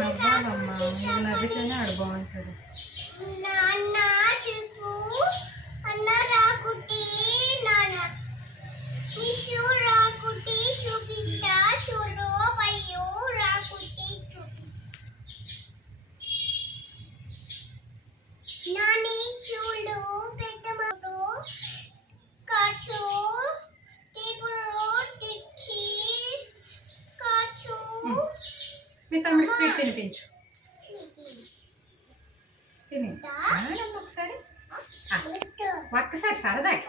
నవ్వాలమ్మా, నువ్వు నవ్వితేనే ఆడు బాగుంటాడు. మీ తమ్ముడికి స్వీట్ తినిపించు. తిని ఒకసారి ఒక్కసారి సరదాకి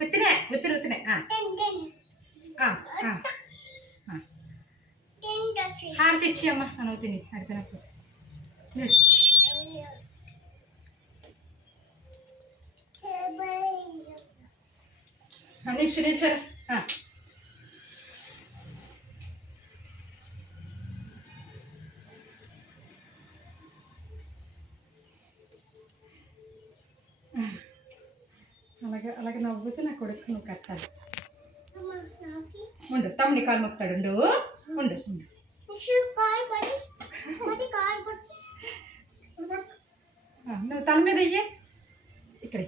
ఉత్తినే ఉత్తినే హారతి ఇచ్చి అమ్మ నువ్వు తిని అడిగినప్పుడు అన్నీ శ్రీచరా అలాగే నవ్వుతూ నా కొడుకు నువ్వు కట్టాలి. ఉండు తమ్ముని కాలు మొక్కుతాడు. ఉండు ఉండు నువ్వు తల మీద అయ్యే ఇక్కడ.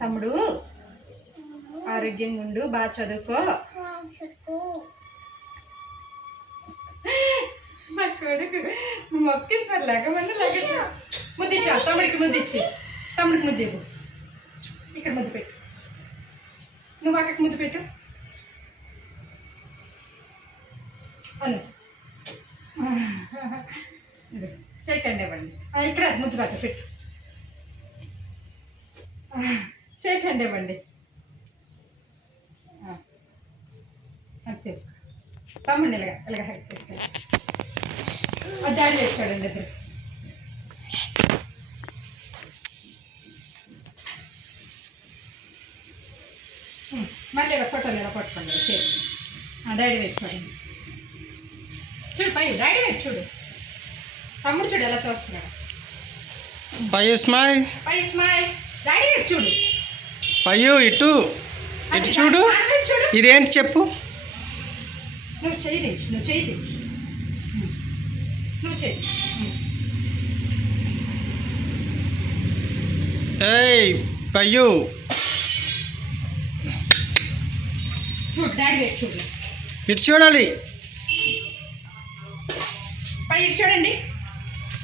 తమ్ముడు ఆరోగ్యంగా ఉండు, బాగా చదువుకో. నా కొడుకు మొక్కేసి మరి లేకమంటే ముద్దిచ్చా తమ్ముడికి ముద్దిచ్చి తమ్ముడికి ముద్దు ఇవ్వు. ఇక్కడ ముద్దు పెట్టు, నువ్వు అక్కడికి ముద్దు పెట్టు అను. షేక్ హ్యాండ్ ఇవ్వండి. ఇక్కడ ముద్దు పెట్ట పెట్టు. షేక్ హ్యాండ్ ఇవ్వండి. అది చేసుకో. తమ్ముడిని ఇలాగ హెల్ప్ చేసుకోండి. అది డాడీ వేసుకోండి ఇద్దరు. మళ్ళీ ఇలా ఫోటోలు ఇలా పట్టుకోండి చేసి డాడీ వైపు చూడండి. చూడు పై డాడీ వైపు చూడు. తమ్ముడు చూడు ఎలా చూస్తున్నాడు. పయ్యు స్మైల్, పై స్మైల్. డాడీ వైపు చూడు. పయ్యు ఇటు ఇటు చూడు. ఇదేంటి చెప్పు. నువ్వు చెయ్యి తెచ్చు, నువ్వు చెయ్యి తెచ్చు, నువ్వు చెయ్యి. ఏయ్ పయ్యు చూడు డాడీ వైపు చూడు. ఇటు చూడాలి. పై ఇటు చూడండి.